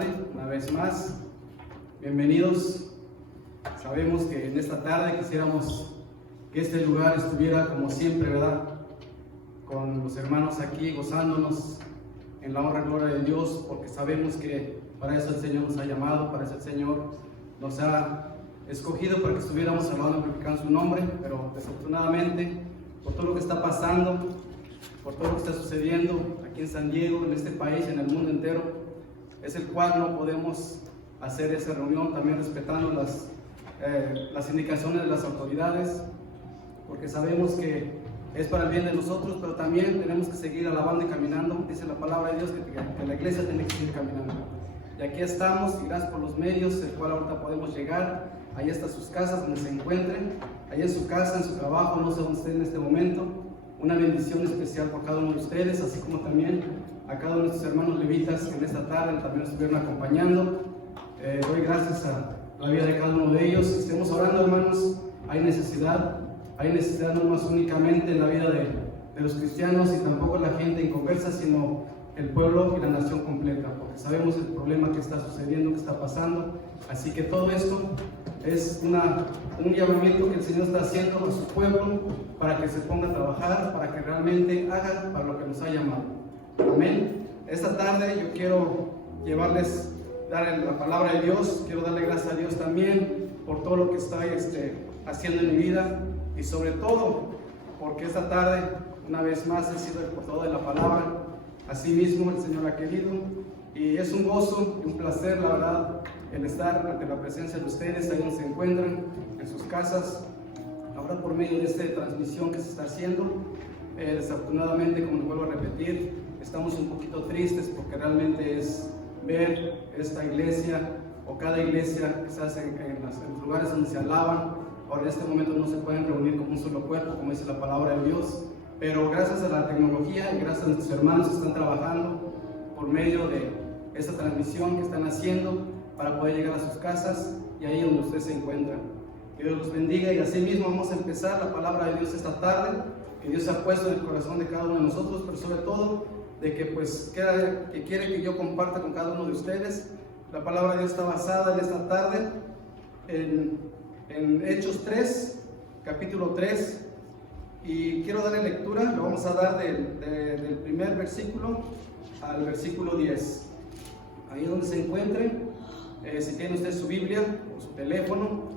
tarde, una vez más. Bienvenidos. Sabemos que en esta tarde quisiéramos que este lugar estuviera como siempre, ¿verdad? Con los hermanos aquí gozándonos en la honra y gloria de Dios, porque sabemos que para eso el Señor nos ha llamado, para eso el Señor nos ha escogido para que estuviéramos alabando y glorificando su nombre, pero desafortunadamente, por todo lo que está pasando, por todo lo que está sucediendo aquí en San Diego, en este país, en el mundo entero, es el cual no podemos hacer esa reunión, también respetando las indicaciones de las autoridades, porque sabemos que es para el bien de nosotros, pero también tenemos que seguir alabando y caminando. Dice la palabra de Dios que la iglesia tiene que seguir caminando. Y aquí estamos, y gracias por los medios, el cual ahorita podemos llegar. Ahí están sus casas donde se encuentren, ahí en su casa, en su trabajo, no sé dónde estén en este momento. Una bendición especial por cada uno de ustedes, así como también a cada uno de nuestros hermanos levitas que en esta tarde también nos estuvieron acompañando. Doy gracias a la vida de cada uno de ellos. Estemos orando, hermanos. Hay necesidad no más únicamente en la vida de los cristianos y tampoco la gente inconversa, sino el pueblo y la nación completa, porque sabemos el problema que está sucediendo, que está pasando. Así que todo esto es un llamamiento que el Señor está haciendo a su pueblo para que se ponga a trabajar, para que realmente haga para lo que nos ha llamado. Amén. Esta tarde yo quiero dar la palabra de Dios. Quiero darle gracias a Dios también por todo lo que está haciendo en mi vida, y sobre todo porque esta tarde una vez más he sido el portador de la palabra. Así mismo el Señor ha querido, y es un gozo y un placer, la verdad, el estar ante la presencia de ustedes ahí donde se encuentran, en sus casas, ahora por medio de esta transmisión que se está haciendo. Desafortunadamente, como les vuelvo a repetir, estamos un poquito tristes porque realmente es ver esta iglesia o cada iglesia que se hace en los lugares donde se alaban. Ahora en este momento no se pueden reunir como un solo cuerpo, como dice la palabra de Dios, pero gracias a la tecnología y gracias a nuestros hermanos que están trabajando por medio de esta transmisión que están haciendo para poder llegar a sus casas y ahí donde usted se encuentra. Que Dios los bendiga, y así mismo vamos a empezar la palabra de Dios esta tarde, que Dios ha puesto en el corazón de cada uno de nosotros, pero sobre todo de que que quiere que yo comparta con cada uno de ustedes. La palabra de Dios está basada en esta tarde en Hechos 3, capítulo 3, y quiero darle lectura. Lo vamos a dar del primer versículo al versículo 10. Ahí donde se encuentre, si tiene usted su Biblia o su teléfono,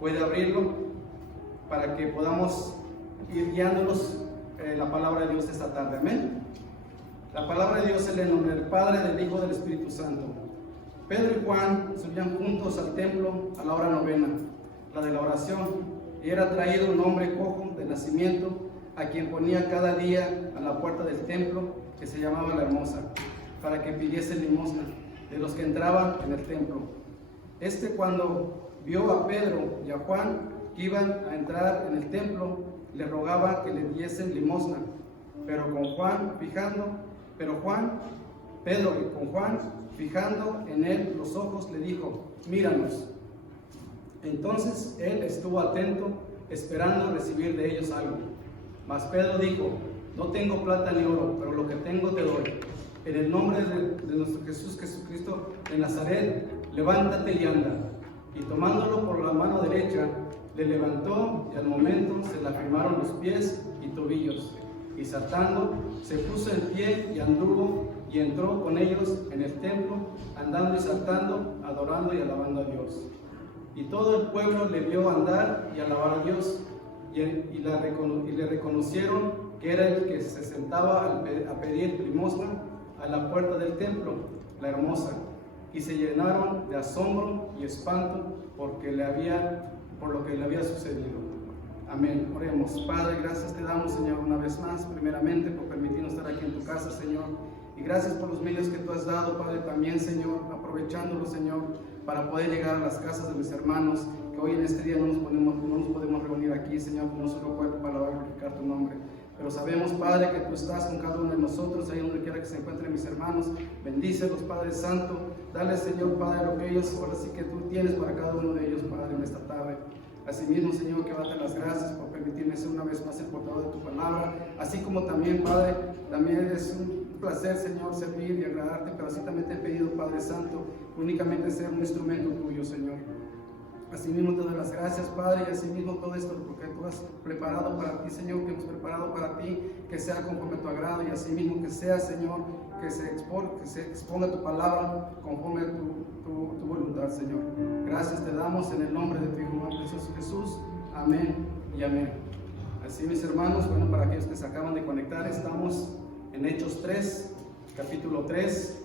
puede abrirlo para que podamos ir guiándonos la palabra de Dios esta tarde. Amén. La palabra de Dios es en el nombre del Padre, del Hijo y del Espíritu Santo. Pedro y Juan subían juntos al templo a la hora novena, la de la oración, y era traído un hombre cojo de nacimiento, a quien ponía cada día a la puerta del templo, que se llamaba La Hermosa, para que pidiese limosna de los que entraban en el templo. Cuando vio a Pedro y a Juan que iban a entrar en el templo, le rogaba que le diesen limosna, Pedro con Juan, fijando en él los ojos, le dijo: míranos. Entonces él estuvo atento, esperando recibir de ellos algo. Mas Pedro dijo: no tengo plata ni oro, pero lo que tengo te doy. En el nombre de nuestro Jesucristo de Nazaret, levántate y anda. Y tomándolo por la mano derecha, le levantó, y al momento se le afirmaron los pies y tobillos. Y saltando, se puso en pie y anduvo, y entró con ellos en el templo, andando y saltando, adorando y alabando a Dios. Y todo el pueblo le vio andar y alabar a Dios, y le reconocieron que era el que se sentaba a pedir limosna a la puerta del templo, La Hermosa, y se llenaron de asombro y espanto por lo que le había sucedido. Amén. Oremos. Padre, gracias te damos, Señor, una vez más, primeramente por permitirnos estar aquí en tu casa, Señor, y gracias por los medios que tú has dado, Padre, también, Señor, aprovechándolo, Señor, para poder llegar a las casas de mis hermanos, que hoy en este día no nos podemos reunir aquí, Señor, como un solo cuerpo para glorificar tu nombre. Pero sabemos, Padre, que tú estás con cada uno de nosotros, ahí donde quiera que se encuentren mis hermanos. Bendícelos, Padre Santo. Dale, Señor, Padre, lo que ellos, ahora sí que tú tienes para cada uno de ellos, Padre, en esta tarde. Asimismo, Señor, quiero darte las gracias por permitirme ser una vez más el portador de tu palabra, así como también, Padre, también es placer, Señor, servir y agradarte, pero así también te he pedido, Padre Santo, únicamente ser un instrumento tuyo, Señor. Asimismo te doy las gracias, Padre, y asimismo todo esto porque tú has preparado para ti, Señor, que hemos preparado para ti, que sea conforme a tu agrado, y asimismo que sea, Señor, que se exponga tu palabra conforme a tu voluntad, Señor. Gracias te damos en el nombre de tu Hijo precioso Jesús. Amén y amén. Así, mis hermanos, bueno, para aquellos que se acaban de conectar, estamos en Hechos 3, capítulo 3.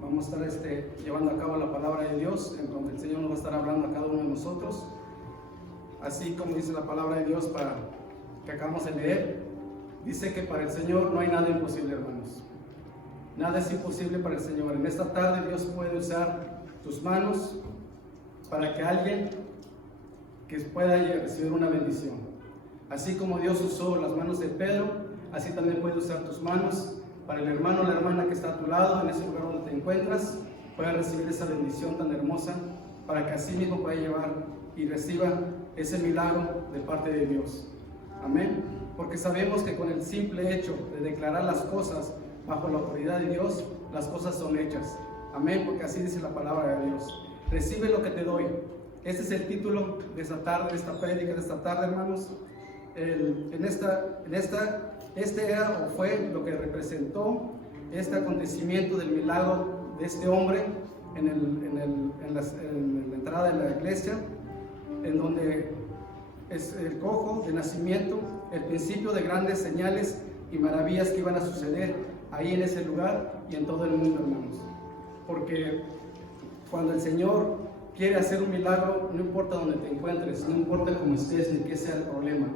Vamos a estar llevando a cabo la palabra de Dios, en donde el Señor nos va a estar hablando a cada uno de nosotros. Así como dice la palabra de Dios que acabamos de leer, dice que para el Señor no hay nada imposible, hermanos. Nada es imposible para el Señor. En esta tarde Dios puede usar tus manos para que alguien que pueda recibir una bendición. Así como Dios usó las manos de Pedro, así también puede usar tus manos para el hermano o la hermana que está a tu lado, en ese lugar donde te encuentras, pueda recibir esa bendición tan hermosa, para que así mismo pueda llevar y reciba ese milagro de parte de Dios. Amén. Porque sabemos que con el simple hecho de declarar las cosas bajo la autoridad de Dios, las cosas son hechas. Amén, porque así dice la palabra de Dios. Recibe lo que te doy. Este es el título de esta tarde, de esta prédica de esta tarde, hermanos. Este era o fue lo que representó este acontecimiento del milagro de este hombre en la entrada de la iglesia, en donde es el cojo de nacimiento, el principio de grandes señales y maravillas que iban a suceder ahí en ese lugar y en todo el mundo, hermanos. Porque cuando el Señor quiere hacer un milagro, no importa dónde te encuentres, no importa cómo estés ni qué sea el problema,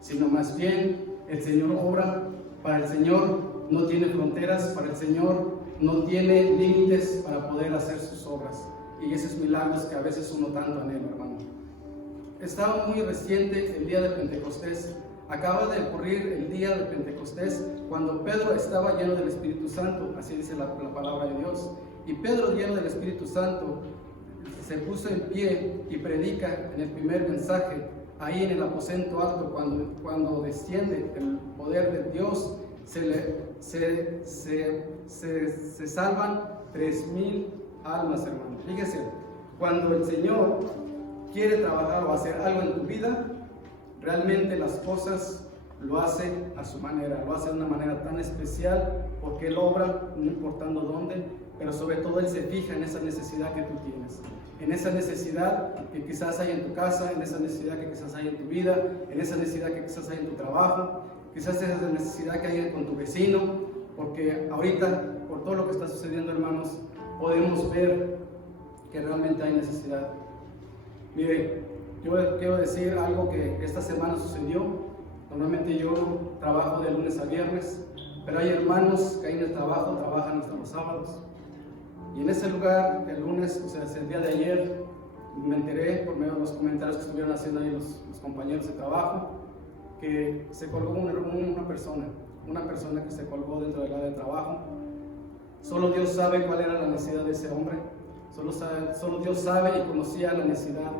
sino más bien el Señor obra. Para el Señor no tiene fronteras, para el Señor no tiene límites para poder hacer sus obras. Y esos milagros que a veces uno tanto anhela, hermano. Estaba muy reciente el día de Pentecostés. Acaba de ocurrir el día de Pentecostés, cuando Pedro estaba lleno del Espíritu Santo, así dice la palabra de Dios. Y Pedro, lleno del Espíritu Santo, se puso en pie y predica en el primer mensaje, ahí en el aposento alto, cuando desciende el poder de Dios, se salvan 3,000 almas, hermanos. Fíjese, cuando el Señor quiere trabajar o hacer algo en tu vida, realmente las cosas lo hace a su manera, lo hace de una manera tan especial, porque Él obra, no importando dónde, pero sobre todo Él se fija en esa necesidad que tú tienes, en esa necesidad que quizás hay en tu casa, en esa necesidad que quizás hay en tu vida, en esa necesidad que quizás hay en tu trabajo, quizás esa necesidad que hay con tu vecino, porque ahorita, por todo lo que está sucediendo, hermanos, podemos ver que realmente hay necesidad. Mire, yo quiero decir algo que esta semana sucedió. Normalmente yo trabajo de lunes a viernes, pero hay hermanos que ahí en el trabajo trabajan hasta los sábados. Y en ese lugar, el lunes, o sea, el día de ayer, me enteré por medio de los comentarios que estuvieron haciendo ahí los compañeros de trabajo, que se colgó una persona que se colgó dentro del área de trabajo. Solo Dios sabe cuál era la necesidad de ese hombre, solo Dios sabe y conocía la necesidad.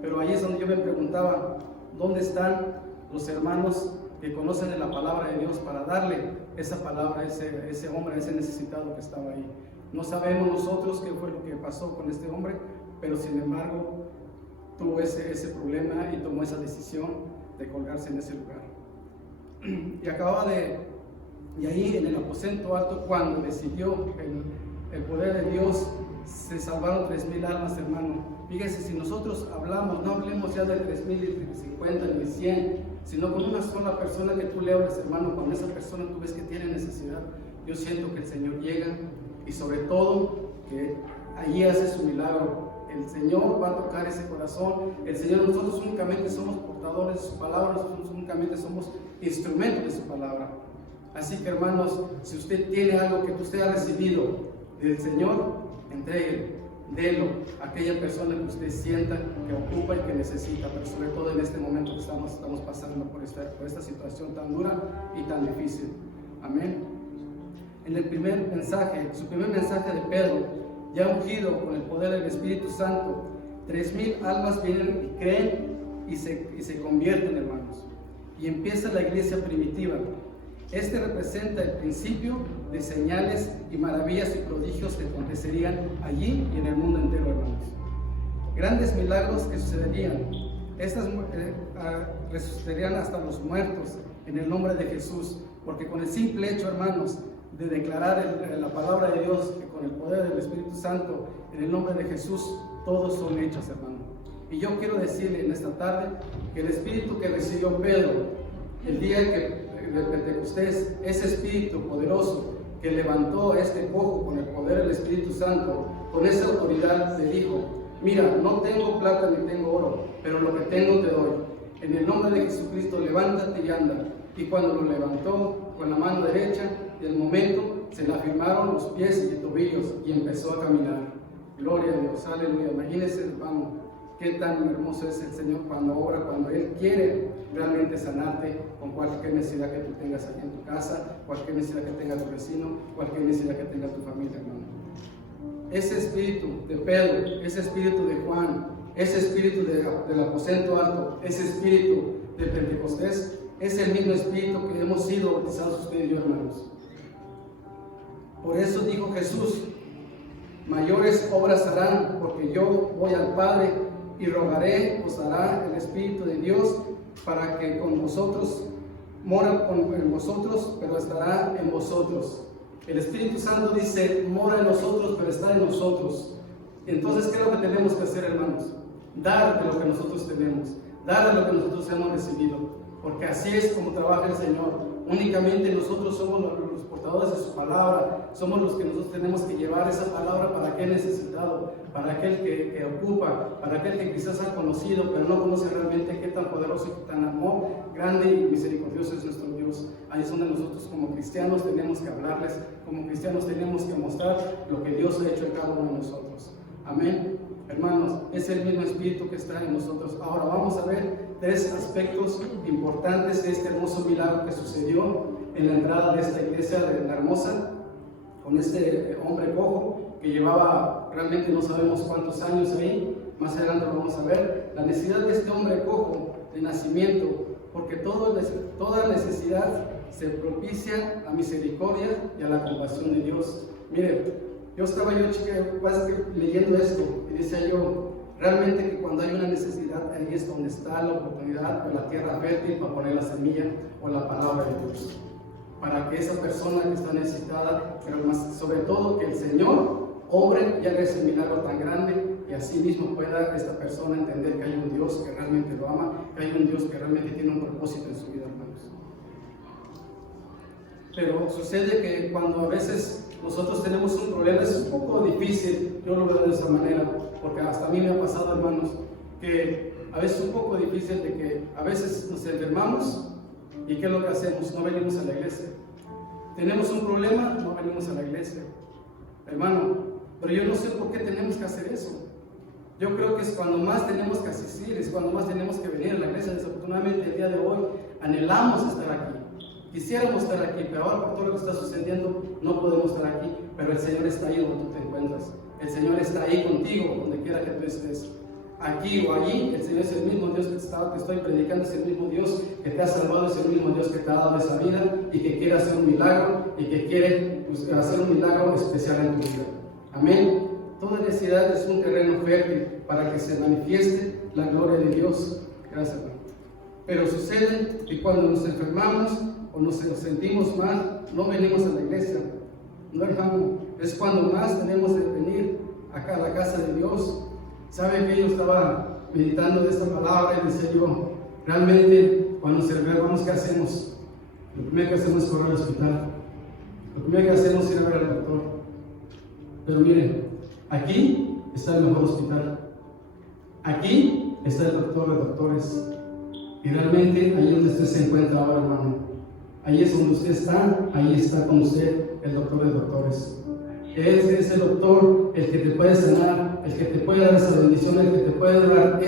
Pero ahí es donde yo me preguntaba, ¿dónde están los hermanos que conocen de la palabra de Dios para darle esa palabra a ese hombre, a ese necesitado que estaba ahí? No sabemos nosotros qué fue lo que pasó con este hombre, pero sin embargo tuvo ese problema y tomó esa decisión de colgarse en ese lugar. Y ahí en el aposento alto, cuando decidió el poder de Dios, se salvaron 3,000 almas, hermano. Fíjense, si nosotros hablamos, no hablemos ya de 3,050 ni 100, sino con una sola persona que tú le hables, hermano, con esa persona tú ves que tiene necesidad. Yo siento que el Señor llega y sobre todo que allí hace su milagro. El Señor va a tocar ese corazón. El Señor, nosotros únicamente somos portadores de su palabra, nosotros únicamente somos instrumentos de su palabra. Así que, hermanos, si usted tiene algo que usted ha recibido del Señor, entréguelo, délo a aquella persona que usted sienta que ocupa y que necesita, pero sobre todo en este momento que estamos pasando por esta situación tan dura y tan difícil. Amén. En el primer mensaje, su primer mensaje de Pedro, ya ungido con el poder del Espíritu Santo, 3,000 almas vienen y creen y se convierten, hermanos. Y empieza la iglesia primitiva. Este representa el principio de señales y maravillas y prodigios que acontecerían allí y en el mundo entero, hermanos. Grandes milagros que sucederían. Estas resucitarían hasta los muertos en el nombre de Jesús, porque con el simple hecho, hermanos, de declarar la palabra de Dios, que con el poder del Espíritu Santo, en el nombre de Jesús, todos son hechos, hermano. Y yo quiero decirle en esta tarde que el Espíritu que recibió Pedro el día de Pentecostés, ese Espíritu poderoso que levantó a este cojo con el poder del Espíritu Santo, con esa autoridad le dijo: mira, no tengo plata ni tengo oro, pero lo que tengo te doy. En el nombre de Jesucristo, levántate y anda. Y cuando lo levantó con la mano derecha, de momento se le afirmaron los pies y tobillos y empezó a caminar. Gloria a Dios, aleluya. Imagínense, hermano, qué tan hermoso es el Señor cuando obra, cuando Él quiere realmente sanarte con cualquier necesidad que tú tengas aquí en tu casa, cualquier necesidad que tenga tu vecino, cualquier necesidad que tenga tu familia, hermano. Ese espíritu de Pedro, ese espíritu de Juan, ese espíritu del aposento alto, ese espíritu de Pentecostés, es el mismo espíritu que hemos sido bautizados ustedes y yo, hermanos. Por eso dijo Jesús: mayores obras harán, porque yo voy al Padre y rogaré, os dará el Espíritu de Dios para que con vosotros, mora en vosotros, pero estará en vosotros. El Espíritu Santo dice: mora en nosotros, pero está en nosotros. Entonces, ¿qué es lo que tenemos que hacer, hermanos? Dar de lo que nosotros tenemos, dar de lo que nosotros hemos recibido, porque así es como trabaja el Señor. Únicamente nosotros somos los portadores de su palabra, somos los que nosotros tenemos que llevar esa palabra para aquel necesitado, para aquel que ocupa, para aquel que quizás ha conocido, pero no conoce realmente qué tan poderoso y tan amor grande y misericordioso es nuestro Dios. Ahí es donde nosotros como cristianos tenemos que hablarles, como cristianos tenemos que mostrar lo que Dios ha hecho en cada uno de nosotros. Amén. Hermanos, es el mismo espíritu que está en nosotros. Ahora vamos a ver 3 aspectos importantes de este hermoso milagro que sucedió en la entrada de esta iglesia de La Hermosa, con este hombre cojo que llevaba realmente no sabemos cuántos años ahí. Más adelante lo vamos a ver. La necesidad de este hombre cojo de nacimiento, porque toda necesidad se propicia a misericordia y a la compasión de Dios. Mire, yo estaba leyendo esto y decía yo, realmente que cuando hay una necesidad, ahí es donde está la oportunidad o la tierra fértil para poner la semilla o la palabra de Dios, para que esa persona que está necesitada, pero más sobre todo que el Señor obre y haga ese milagro tan grande, y así mismo pueda esta persona entender que hay un Dios que realmente lo ama, que hay un Dios que realmente tiene un propósito en su vida, hermanos. Pero sucede que cuando a veces nosotros tenemos un problema, es un poco difícil, yo lo veo de esa manera, porque hasta a mí me ha pasado, hermanos, que a veces es un poco difícil de que a veces nos enfermamos y ¿qué es lo que hacemos? No venimos a la iglesia. Tenemos un problema, no venimos a la iglesia. Hermano, pero yo no sé por qué tenemos que hacer eso. Yo creo que es cuando más tenemos que asistir, es cuando más tenemos que venir a la iglesia. Desafortunadamente el día de hoy anhelamos estar aquí. Quisiéramos estar aquí, pero ahora por todo lo que está sucediendo no podemos estar aquí, pero el Señor está ahí donde tú te encuentras. El Señor está ahí contigo, donde quiera que tú estés. Aquí o allí, el Señor es el mismo Dios que te estoy predicando, es el mismo Dios que te ha salvado, es el mismo Dios que te ha dado esa vida y que quiere hacer un milagro y que quiere hacer un milagro especial en tu vida. Amén. Toda necesidad es un terreno fértil para que se manifieste la gloria de Dios. Gracias, hermano. Pero sucede que cuando nos enfermamos o nos sentimos mal, no venimos a la iglesia. No, hermano, es cuando más tenemos de venir acá a la casa de Dios. ¿Sabe que yo estaba meditando de esta palabra y decía yo, realmente cuando nos enfermamos, ¿qué hacemos? Lo primero que hacemos es correr al hospital. Lo primero que hacemos es ir a ver al doctor. Pero miren, aquí está el mejor hospital. Aquí está el doctor de doctores. Y realmente ahí es donde usted se encuentra ahora, hermano. Ahí es donde usted está, ahí está con usted el doctor de doctores. Es el doctor el que te puede sanar, el que te puede dar esa bendición, el que te puede dar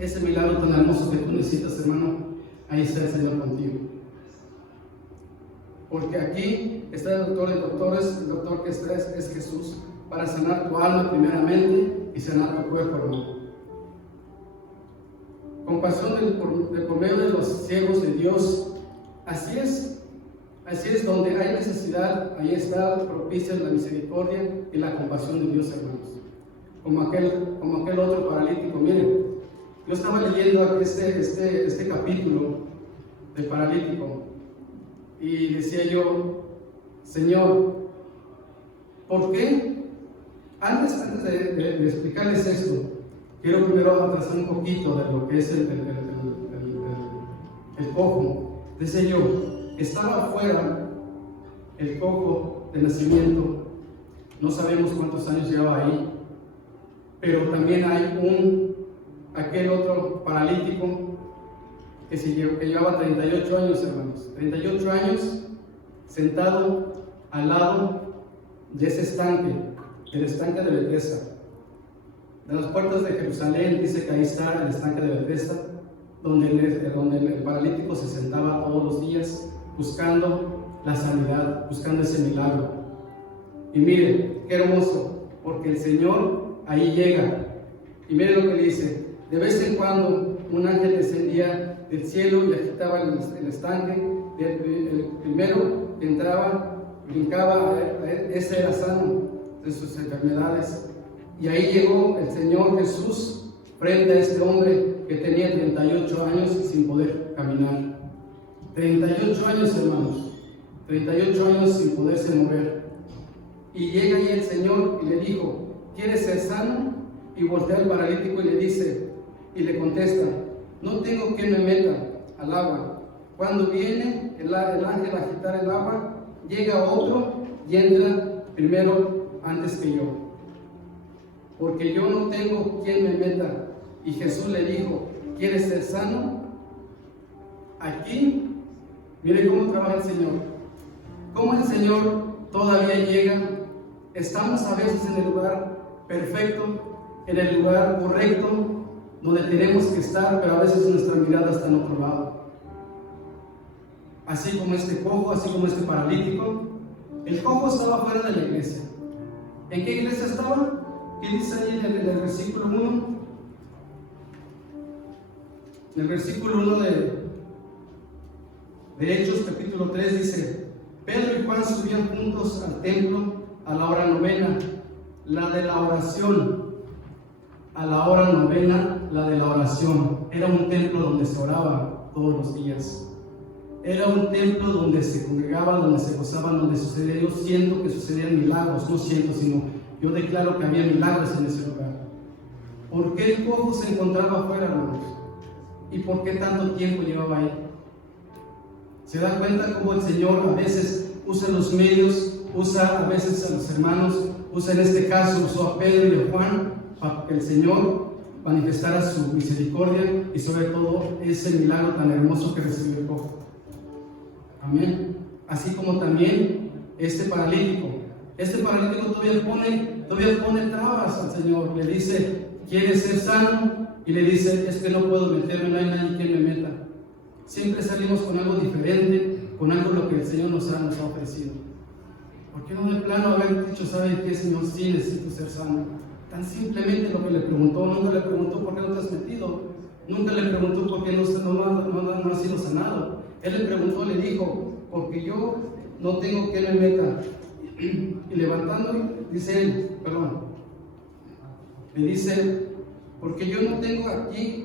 ese milagro tan hermoso que tú necesitas, hermano. Ahí está el Señor contigo. Porque aquí está el doctor de doctores, el doctor que está es Jesús, para sanar tu alma primeramente y sanar tu cuerpo, hermano. Compasión por medio de los siervos de Dios Así es, donde hay necesidad, ahí está propicia la misericordia y la compasión de Dios, hermanos. Como aquel otro paralítico. Miren, yo estaba leyendo este capítulo del paralítico y decía yo, Señor, ¿por qué? Antes de explicarles esto, quiero primero atrasar un poquito de lo que es el cojo. Decía yo, estaba afuera el cojo de nacimiento, no sabemos cuántos años llevaba ahí, pero también hay aquel otro paralítico que llevaba 38 años, hermanos, 38 años sentado al lado de ese estanque, el estanque de Betesda. De las puertas de Jerusalén dice que ahí está el estanque de Betesda, donde el paralítico se sentaba todos los días buscando la sanidad, buscando ese milagro. Y mire, qué hermoso, porque el Señor ahí llega. Y mire lo que le dice: de vez en cuando un ángel descendía del cielo y agitaba el estanque. El primero que entraba, brincaba, ese era sano de sus enfermedades. Y ahí llegó el Señor Jesús frente a este hombre que tenía 38 años sin poder caminar. 38 años, hermanos, 38 años sin poderse mover. Y llega ahí el Señor y le dijo: ¿quieres ser sano? Y voltea al paralítico y le dice, y le contesta: no tengo quien me meta al agua. Cuando viene el ángel a agitar el agua, llega otro y entra primero antes que yo, porque yo no tengo quien me meta. Y Jesús le dijo: ¿quieres ser sano? Aquí, mire cómo trabaja el Señor, cómo el Señor todavía llega. Estamos a veces en el lugar perfecto, en el lugar correcto, donde tenemos que estar, pero a veces nuestra mirada está en otro lado. Así como este cojo, así como este paralítico. El cojo estaba fuera de la iglesia. ¿En qué iglesia estaba? ¿Qué dice ahí en el versículo 1? En el versículo 1 de Hechos, capítulo 3, dice: Pedro y Juan subían juntos al templo a la hora novena, la de la oración. A la hora novena, la de la oración. Era un templo donde se oraba todos los días. Era un templo donde se congregaban, donde se gozaban, donde sucedía. Yo siento que sucedían milagros, no siento, sino yo declaro que había milagros en ese lugar. ¿Por qué el cojo se encontraba afuera, hermanos? ¿Y por qué tanto tiempo llevaba ahí? ¿Se da cuenta cómo el Señor a veces usa los medios, usa a veces a los hermanos, usa en este caso, usó a Pedro y a Juan para que el Señor manifestara su misericordia y sobre todo ese milagro tan hermoso que recibió el cojo? Amén. Así como también este paralítico todavía pone trabas al Señor. Le dice: ¿quieres ser sano? Y le dice: es que no puedo meterme, no hay nadie que me meta. Siempre salimos con algo diferente, con algo lo que el Señor nos ha ofrecido. ¿Por qué no de plano haber dicho: ¿sabe qué, Señor? Sí, necesito ser sano. Tan simplemente lo que le preguntó. Nunca le preguntó: ¿por qué no te has metido? Nunca le preguntó: ¿por qué no has sido sanado? Él le preguntó, le dijo: porque yo no tengo que me meta. Y levantando, dice él, le dice: porque yo no tengo aquí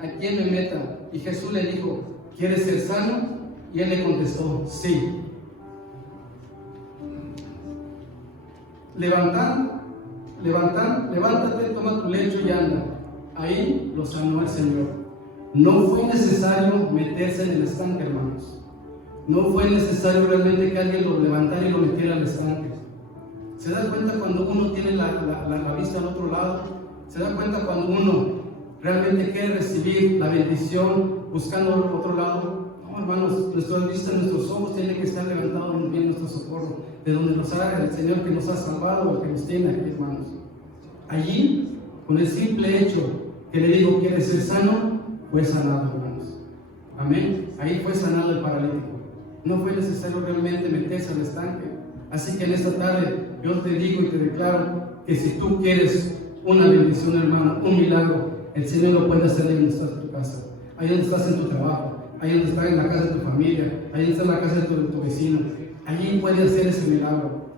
a quien me meta. Y Jesús le dijo: ¿quieres ser sano? Y él le contestó: sí. Levántate, toma tu lecho y anda. Ahí lo sanó el Señor. No fue necesario meterse en el estanque, hermanos. No fue necesario realmente que alguien lo levantara y lo metiera al estanque. ¿Se da cuenta cuando uno tiene la vista al otro lado? ¿Se da cuenta cuando uno realmente quiere recibir la bendición buscando al otro lado? No, hermanos, nuestra vista, nuestros ojos tienen que estar levantados bien nuestro socorro, de donde nos haga el Señor que nos ha salvado o que nos tiene aquí, hermanos. Allí, con el simple hecho que le digo: ¿quieres ser sano?, fue sanado, hermanos. Amén. Ahí fue sanado el paralítico. No fue necesario realmente meterse al estanque. Así que en esta tarde yo te digo y te declaro que si tú quieres una bendición, hermano, un milagro, el Señor lo puede hacer ahí donde estás en tu casa, ahí donde estás en tu trabajo, ahí donde está en la casa de tu familia, ahí donde está en la casa de tu vecino. Allí puede hacer ese milagro.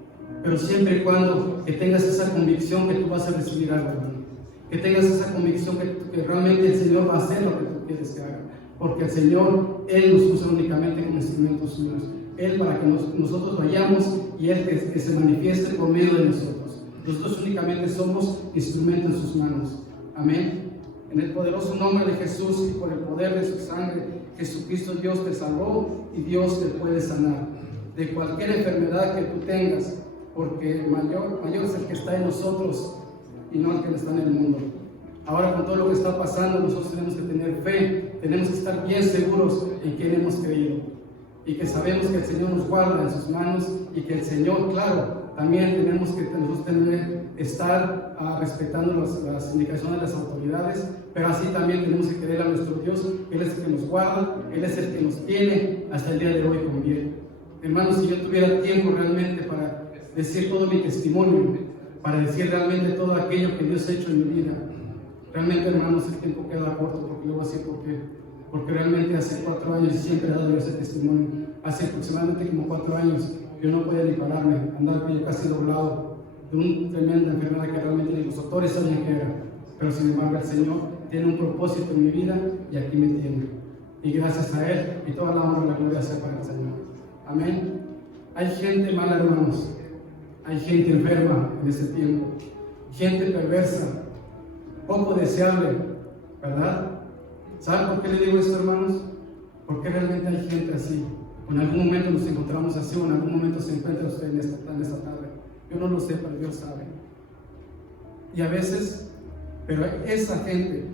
Pero siempre y cuando que tengas esa convicción que tú vas a recibir algo, hermano. Que tengas esa convicción que realmente el Señor va a hacer lo que tú quieres que haga. Porque el Señor, Él nos usa únicamente como instrumentos suyos. Él para que nosotros vayamos y Él que se manifieste por medio de nosotros. Nosotros únicamente somos instrumentos en sus manos. Amén. En el poderoso nombre de Jesús y por el poder de su sangre, Jesucristo Dios te salvó y Dios te puede sanar de cualquier enfermedad que tú tengas, porque mayor es el que está en nosotros y no el que está en el mundo. Ahora con todo lo que está pasando, nosotros tenemos que tener fe, tenemos que estar bien seguros en quién hemos creído y que sabemos que el Señor nos guarda en sus manos y que el Señor, claro, también tenemos que estar respetando las indicaciones de las autoridades, pero así también tenemos que creer a nuestro Dios. Él es el que nos guarda, Él es el que nos tiene hasta el día de hoy con bien. Hermanos, si yo tuviera tiempo realmente para decir todo mi testimonio, para decir realmente todo aquello que Dios ha hecho en mi vida, realmente, hermanos, el tiempo queda corto, porque lo voy a decir porque realmente hace 4 años siempre he dado yo ese testimonio. Hace aproximadamente como 4 años yo no podía ni pararme, andaba yo casi doblado de una tremenda enfermedad que realmente ni los doctores sabían que era. Pero sin embargo el Señor tiene un propósito en mi vida y aquí me tiene. Y gracias a Él y toda la honra y la gloria sea para el Señor. Amén. Hay gente mala, hermanos. Hay gente enferma en este tiempo. Gente perversa, poco deseable, ¿verdad? ¿Saben por qué le digo esto, hermanos? Porque realmente hay gente así. En algún momento nos encontramos así, o en algún momento se encuentra usted en esta tarde. Yo no lo sé, pero Dios sabe. Y a veces, pero esa gente,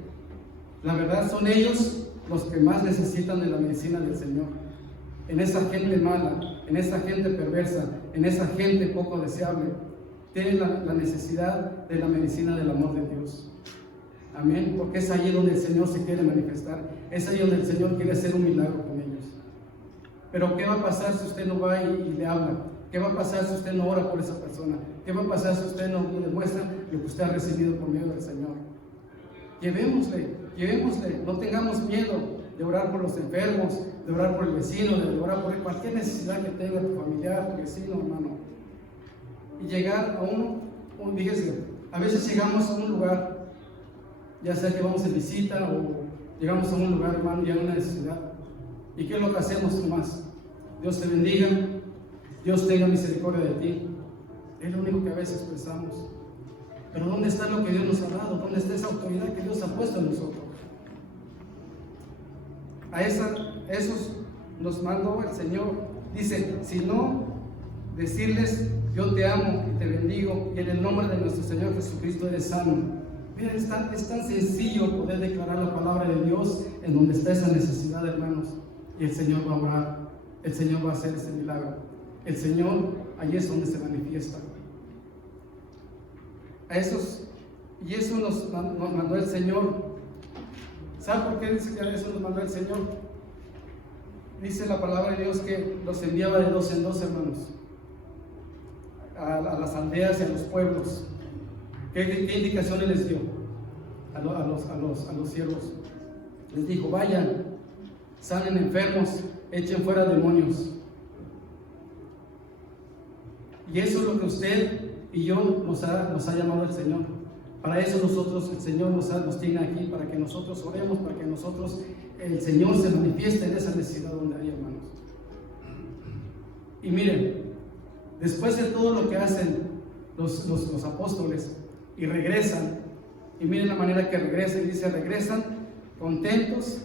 la verdad son ellos los que más necesitan de la medicina del Señor. En esa gente mala, en esa gente perversa, en esa gente poco deseable, tienen la necesidad de la medicina del amor de Dios. Amén, porque es ahí donde el Señor se quiere manifestar, es ahí donde el Señor quiere hacer un milagro con ellos. Pero ¿qué va a pasar si usted no va y le habla? ¿Qué va a pasar si usted no ora por esa persona? ¿Qué va a pasar si usted no demuestra lo que usted ha recibido por medio del Señor? Llevémosle, no tengamos miedo de orar por los enfermos, de orar por el vecino, de orar por cualquier necesidad que tenga tu familiar, tu vecino, hermano. Y llegar a fíjese, a veces llegamos a un lugar, ya sea que vamos en visita o llegamos a un lugar, hermano, y hay una necesidad. ¿Y qué es lo que hacemos nomás? Dios te bendiga, Dios tenga misericordia de ti. Es lo único que a veces pensamos. Pero ¿dónde está lo que Dios nos ha dado? ¿Dónde está esa autoridad que Dios ha puesto en nosotros? A esos nos mandó el Señor. Dice, si no, decirles, yo te amo y te bendigo, y en el nombre de nuestro Señor Jesucristo eres sano. Miren, es tan sencillo poder declarar la palabra de Dios en donde está esa necesidad, hermanos. Y el Señor va a obrar, el Señor va a hacer ese milagro. El Señor, allí es donde se manifiesta. Y eso nos mandó el Señor. ¿Sabe por qué dice que a eso nos mandó el Señor? Dice la palabra de Dios que los enviaba de 2 en 2, hermanos, a las aldeas y a los pueblos. ¿Qué indicaciones les dio a los siervos? Les dijo, vayan, sanen enfermos, echen fuera demonios. Y eso es lo que usted y yo nos ha llamado el Señor. Para eso nosotros, el Señor nos tiene aquí, para que nosotros oremos, para que el Señor se manifieste en esa necesidad donde hay, hermanos. Y miren, después de todo lo que hacen los apóstoles y regresan, y miren la manera que regresan, dice, regresan contentos,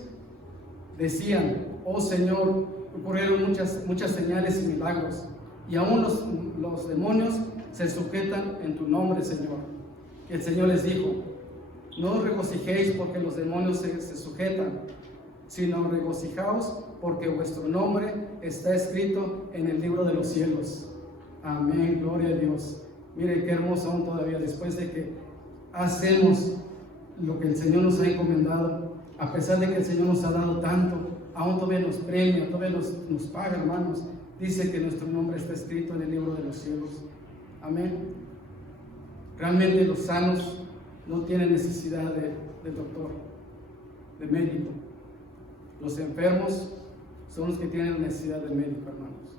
decían, oh Señor, ocurrieron muchas señales y milagros, y aún los demonios se sujetan en tu nombre, Señor. Y el Señor les dijo, no os regocijéis porque los demonios se sujetan, sino regocijaos porque vuestro nombre está escrito en el libro de los cielos. Amén, gloria a Dios. Mire qué hermoso aún todavía, después de que hacemos lo que el Señor nos ha encomendado, a pesar de que el Señor nos ha dado tanto, aún todavía nos premia, todavía nos paga, hermanos. Dice que nuestro nombre está escrito en el libro de los cielos. Amén. Realmente los sanos no tienen necesidad de doctor, de médico. Los enfermos son los que tienen necesidad del médico, hermanos.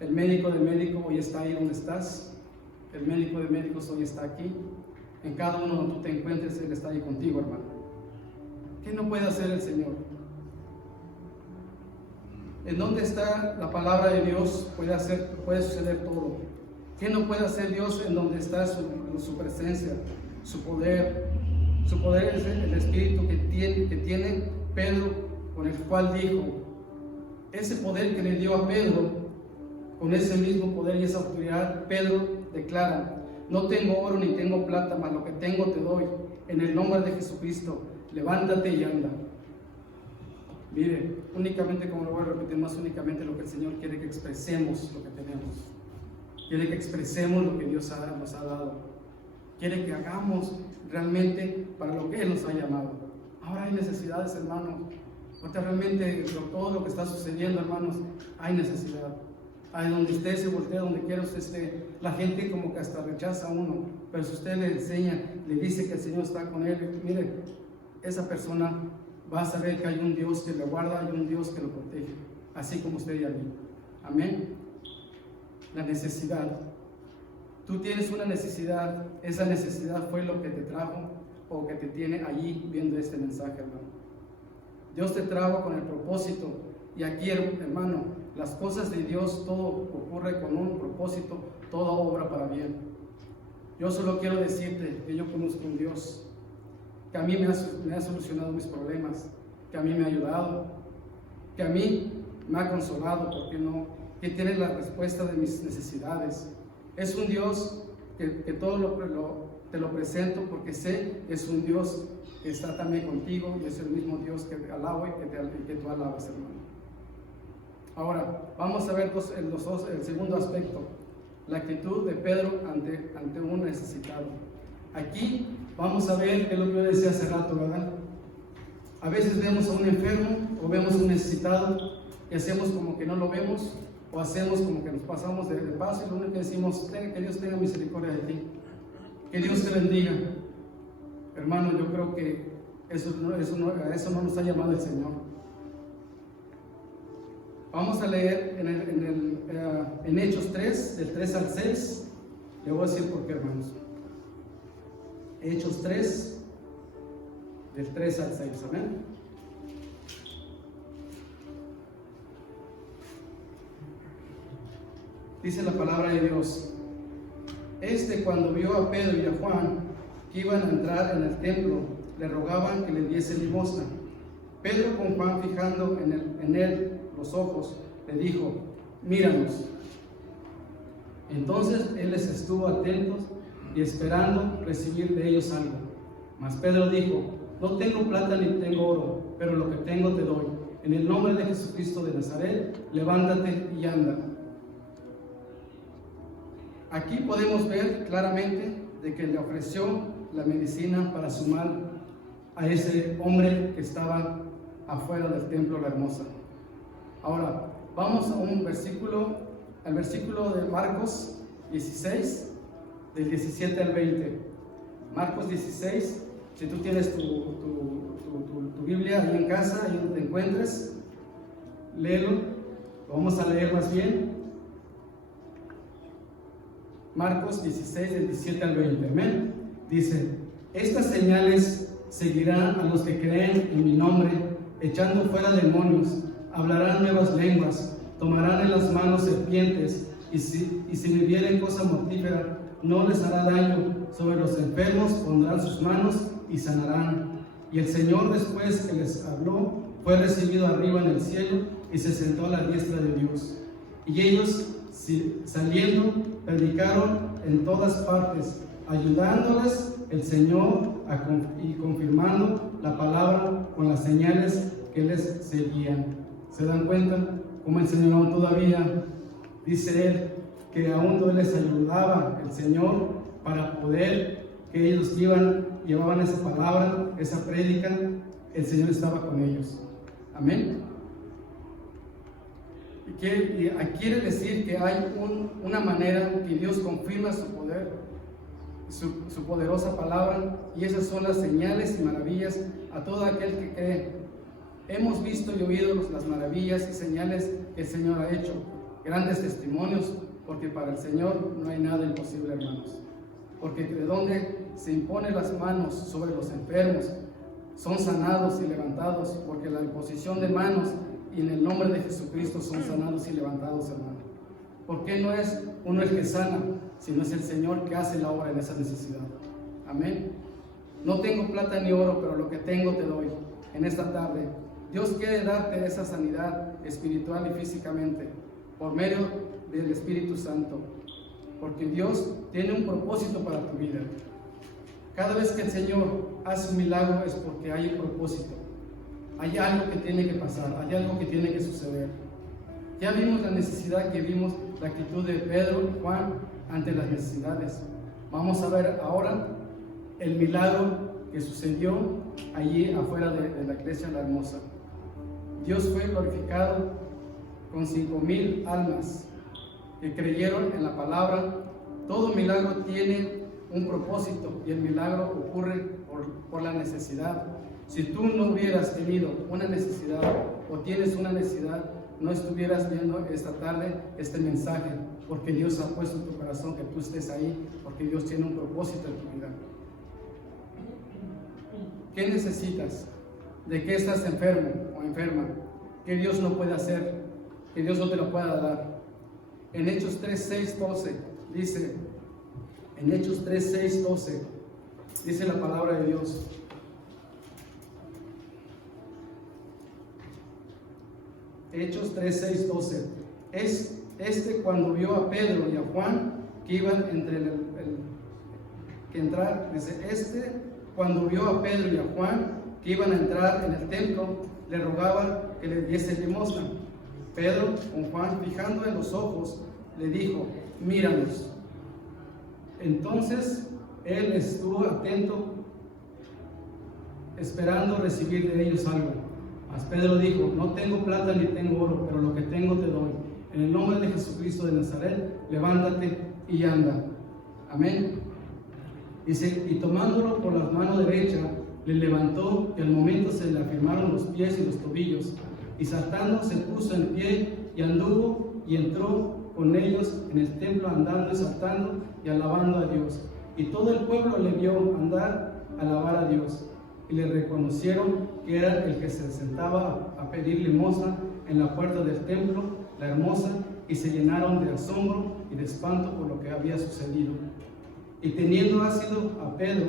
El médico del médico hoy está ahí donde estás. El médico de médicos hoy está aquí. En cada uno donde tú te encuentres, Él está ahí contigo, hermano. ¿Qué no puede hacer el Señor? En donde está la palabra de Dios puede suceder todo. ¿Qué no puede hacer Dios en donde está su presencia, su poder? Su poder es el espíritu que tiene Pedro, con el cual dijo, ese poder que le dio a Pedro, con ese mismo poder y esa autoridad, Pedro declara, no tengo oro ni tengo plata, mas lo que tengo te doy. En el nombre de Jesucristo, levántate y anda. Mire, únicamente, como lo voy a repetir más, únicamente lo que el Señor quiere que expresemos lo que tenemos. Quiere que expresemos lo que Dios nos ha dado. Quiere que hagamos realmente para lo que Él nos ha llamado. Ahora hay necesidades, hermanos. Porque realmente todo lo que está sucediendo, hermanos, hay necesidad. Ahí donde usted se voltea, donde quiera usted esté, la gente como que hasta rechaza a uno, pero si usted le enseña, le dice que el Señor está con él, mire, esa persona va a saber que hay un Dios que lo guarda, hay un Dios que lo protege, así como usted y a mí. Amén. La necesidad. Tú tienes una necesidad, esa necesidad fue lo que te trajo o que te tiene allí viendo este mensaje, hermano. Dios te trajo con el propósito, y aquí, hermano, las cosas de Dios, todo ocurre con un propósito, toda obra para bien. Yo solo quiero decirte que yo conozco un Dios, que a mí me ha solucionado mis problemas, que a mí me ha ayudado, que a mí me ha consolado, porque no, que tiene la respuesta de mis necesidades. Es un Dios que todo te lo presento porque sé que es un Dios que está también contigo y es el mismo Dios que te alaba y que tú alabas, hermano. Ahora, vamos a ver el segundo aspecto, la actitud de Pedro ante un necesitado. Aquí vamos a ver, es lo que yo decía hace rato, ¿verdad? A veces vemos a un enfermo o vemos a un necesitado y hacemos como que no lo vemos o hacemos como que nos pasamos de paso y lo único que decimos, que Dios tenga misericordia de ti, que Dios te bendiga. Hermano, yo creo que a eso no nos ha llamado el Señor. Vamos a leer en Hechos 3, del 3 al 6. Le voy a decir por qué, hermanos. Hechos 3, del 3 al 6, ¿amén? Dice la palabra de Dios. Cuando vio a Pedro y a Juan que iban a entrar en el templo, le rogaban que le diese limosna. Pedro, con Juan fijando en él los ojos, le dijo, míranos. Entonces él les estuvo atentos y esperando recibir de ellos algo. Mas Pedro dijo, no tengo plata ni tengo oro, pero lo que tengo te doy. En el nombre de Jesucristo de Nazaret, levántate y anda. Aquí podemos ver claramente de que le ofreció la medicina para su mal a ese hombre que estaba afuera del templo La Hermosa. Ahora, vamos a al versículo de Marcos 16, del 17 al 20. Marcos 16, si tú tienes tu Biblia ahí en casa, ahí donde te encuentres, léelo, lo vamos a leer más bien. Marcos 16, del 17 al 20, amén. Dice, estas señales seguirán a los que creen en mi nombre, echando fuera demonios, hablarán nuevas lenguas, tomarán en las manos serpientes, y si bebieren cosa mortífera, no les hará daño. Sobre los enfermos pondrán sus manos y sanarán. Y el Señor, después que les habló, fue recibido arriba en el cielo y se sentó a la diestra de Dios. Y ellos, saliendo, predicaron en todas partes, ayudándoles el Señor y confirmando la palabra con las señales que les seguían. ¿Se dan cuenta? Como el Señor aún todavía, dice Él, que aún no les ayudaba el Señor para poder, que ellos llevaban esa palabra, esa prédica, el Señor estaba con ellos. Amén. Y quiere decir que hay una manera que Dios confirma su poder, su poderosa palabra, y esas son las señales y maravillas a todo aquel que cree. Hemos visto y oído las maravillas y señales que el Señor ha hecho, grandes testimonios, porque para el Señor no hay nada imposible, hermanos. Porque de donde se imponen las manos sobre los enfermos, son sanados y levantados, porque la imposición de manos y en el nombre de Jesucristo son sanados y levantados, hermano. Porque no es uno el que sana, sino es el Señor que hace la obra en esa necesidad. Amén. No tengo plata ni oro, pero lo que tengo te doy en esta tarde. Dios quiere darte esa sanidad espiritual y físicamente por medio del Espíritu Santo, porque Dios tiene un propósito para tu vida. Cada vez que el Señor hace un milagro es porque hay un propósito, hay algo que tiene que pasar, hay algo que tiene que suceder. Ya vimos la necesidad que vimos, la actitud de Pedro y Juan ante las necesidades. Vamos a ver ahora el milagro que sucedió allí afuera de la iglesia La Hermosa. Dios fue glorificado con 5,000 almas que creyeron en la palabra. Todo milagro tiene un propósito y el milagro ocurre por la necesidad. Si tú no hubieras tenido una necesidad o tienes una necesidad, no estuvieras viendo esta tarde este mensaje, porque Dios ha puesto en tu corazón que tú estés ahí, porque Dios tiene un propósito en tu vida. ¿Qué necesitas? ¿De qué estás enfermo o enferma? ¿Qué Dios no puede hacer? ¿Que Dios no te lo pueda dar? En Hechos 3:6-12 dice, en Hechos 3:6-12 dice la palabra de Dios. Hechos 3:6-12. Es cuando vio a Pedro y a Juan que iban cuando vio a Pedro y a Juan que iban a entrar en el templo, le rogaba que le diese limosna. Pedro, con Juan, fijando en los ojos, le dijo, míranos. Entonces él estuvo atento, esperando recibir de ellos algo. Mas Pedro dijo, no tengo plata ni tengo oro, pero lo que tengo te doy. En el nombre de Jesucristo de Nazaret, levántate y anda. Amén. Dice, y tomándolo por la mano derecha, le levantó, y al momento se le afirmaron los pies y los tobillos. Y saltando se puso en pie y anduvo y entró con ellos en el templo, andando y saltando y alabando a Dios. Y todo el pueblo le vio andar, alabar a Dios. Y le reconocieron que era el que se sentaba a pedir limosna en la puerta del templo, La Hermosa, y se llenaron de asombro y de espanto por lo que había sucedido. Y teniendo asido a Pedro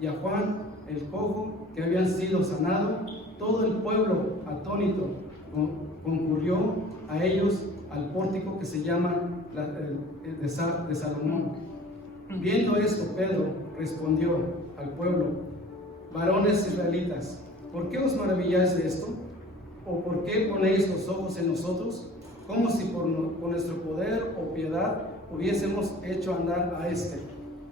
y a Juan, el cojo, que habían sido sanados, todo el pueblo, atónito, concurrió a ellos al pórtico que se llama de Salomón. Viendo esto, Pedro respondió al pueblo, varones israelitas, ¿por qué os maravilláis de esto? ¿O por qué ponéis los ojos en nosotros? Como si por nuestro poder o piedad hubiésemos hecho andar a este.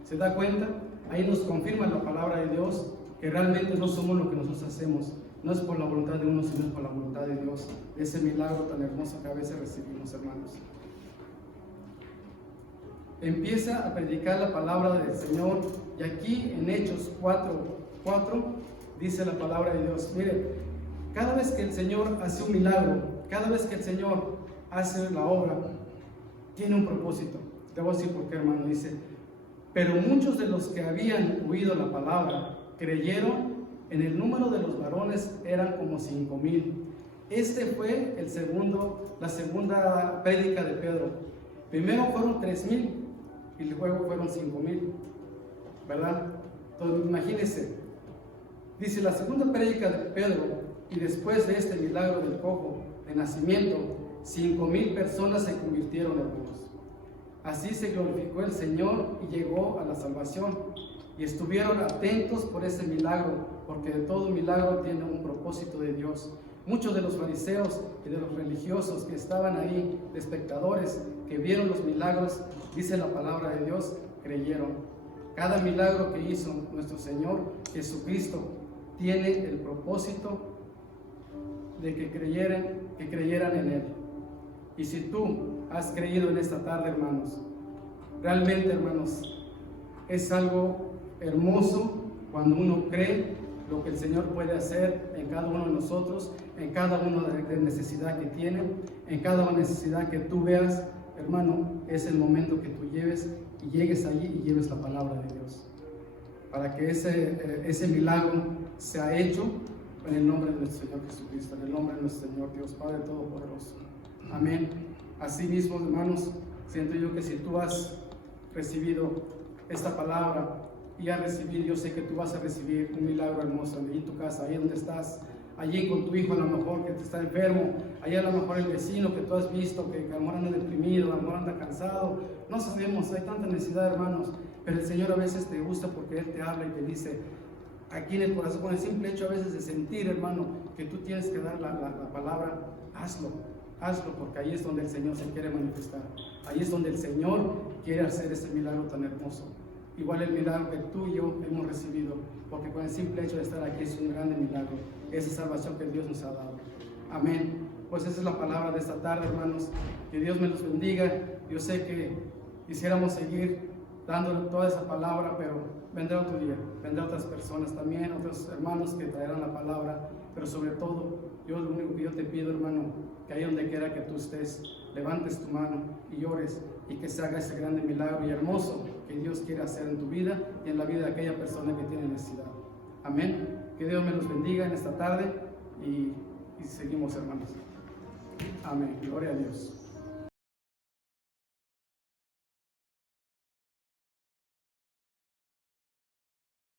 ¿Se da cuenta? Ahí nos confirma la palabra de Dios que realmente no somos lo que nosotros hacemos. No es por la voluntad de uno, sino es por la voluntad de Dios. Ese milagro tan hermoso que a veces recibimos, hermanos. Empieza a predicar la palabra del Señor. Y aquí en Hechos 4:4 dice la palabra de Dios. Mire, cada vez que el Señor hace un milagro, cada vez que el Señor hace la obra, tiene un propósito. Te voy a decir por qué, hermano. Dice, pero muchos de los que habían oído la palabra creyeron. En el número de los varones eran como 5,000. Este fue la segunda prédica de Pedro. Primero fueron 3,000 y luego fueron 5,000, ¿verdad? Entonces imagínense, dice la segunda prédica de Pedro, y después de este milagro del cojo de nacimiento, 5,000 personas se convirtieron, hermanos. Así se glorificó el Señor y llegó a la salvación. Y estuvieron atentos por ese milagro, porque de todo milagro tiene un propósito de Dios. Muchos de los fariseos y de los religiosos que estaban ahí, de espectadores, que vieron los milagros, dice la palabra de Dios, creyeron. Cada milagro que hizo nuestro Señor Jesucristo tiene el propósito de que creyeran en Él. Y si tú has creído en esta tarde, hermanos, realmente, hermanos, es algo hermoso cuando uno cree lo que el Señor puede hacer en cada uno de nosotros, en cada uno de necesidad que tiene, en cada necesidad que tú veas, hermano, es el momento que tú llegues allí y lleves la palabra de Dios, para que ese milagro sea hecho en el nombre de nuestro Señor Jesucristo, en el nombre de nuestro Señor Dios Padre Todopoderoso. Amén. Así mismo, hermanos, siento yo que si tú has recibido esta palabra y has recibido, yo sé que tú vas a recibir un milagro hermoso allí en tu casa, ahí donde estás, allí con tu hijo a lo mejor que está enfermo, allí a lo mejor el vecino que tú has visto que a lo mejor anda deprimido, a lo mejor anda cansado, no sabemos, hay tanta necesidad, hermanos, pero el Señor a veces te gusta porque Él te habla y te dice, aquí en el corazón, con el simple hecho a veces de sentir, hermano, que tú tienes que dar la palabra, hazlo, porque ahí es donde el Señor se quiere manifestar, ahí es donde el Señor quiere hacer ese milagro tan hermoso. Igual el milagro que tú y yo hemos recibido, porque con el simple hecho de estar aquí es un grande milagro, esa salvación que Dios nos ha dado. Amén. Pues esa es la palabra de esta tarde, hermanos. Que Dios me los bendiga. Yo sé que quisiéramos seguir dándole toda esa palabra, pero vendrá otro día, vendrán otras personas también, otros hermanos que traerán la palabra, pero sobre todo, lo único que yo te pido, hermano, que ahí donde quiera que tú estés, levantes tu mano y llores y que se haga ese grande milagro y hermoso que Dios quiere hacer en tu vida y en la vida de aquella persona que tiene necesidad. Amén. Que Dios me los bendiga en esta tarde y seguimos, hermanos. Amén. Gloria a Dios.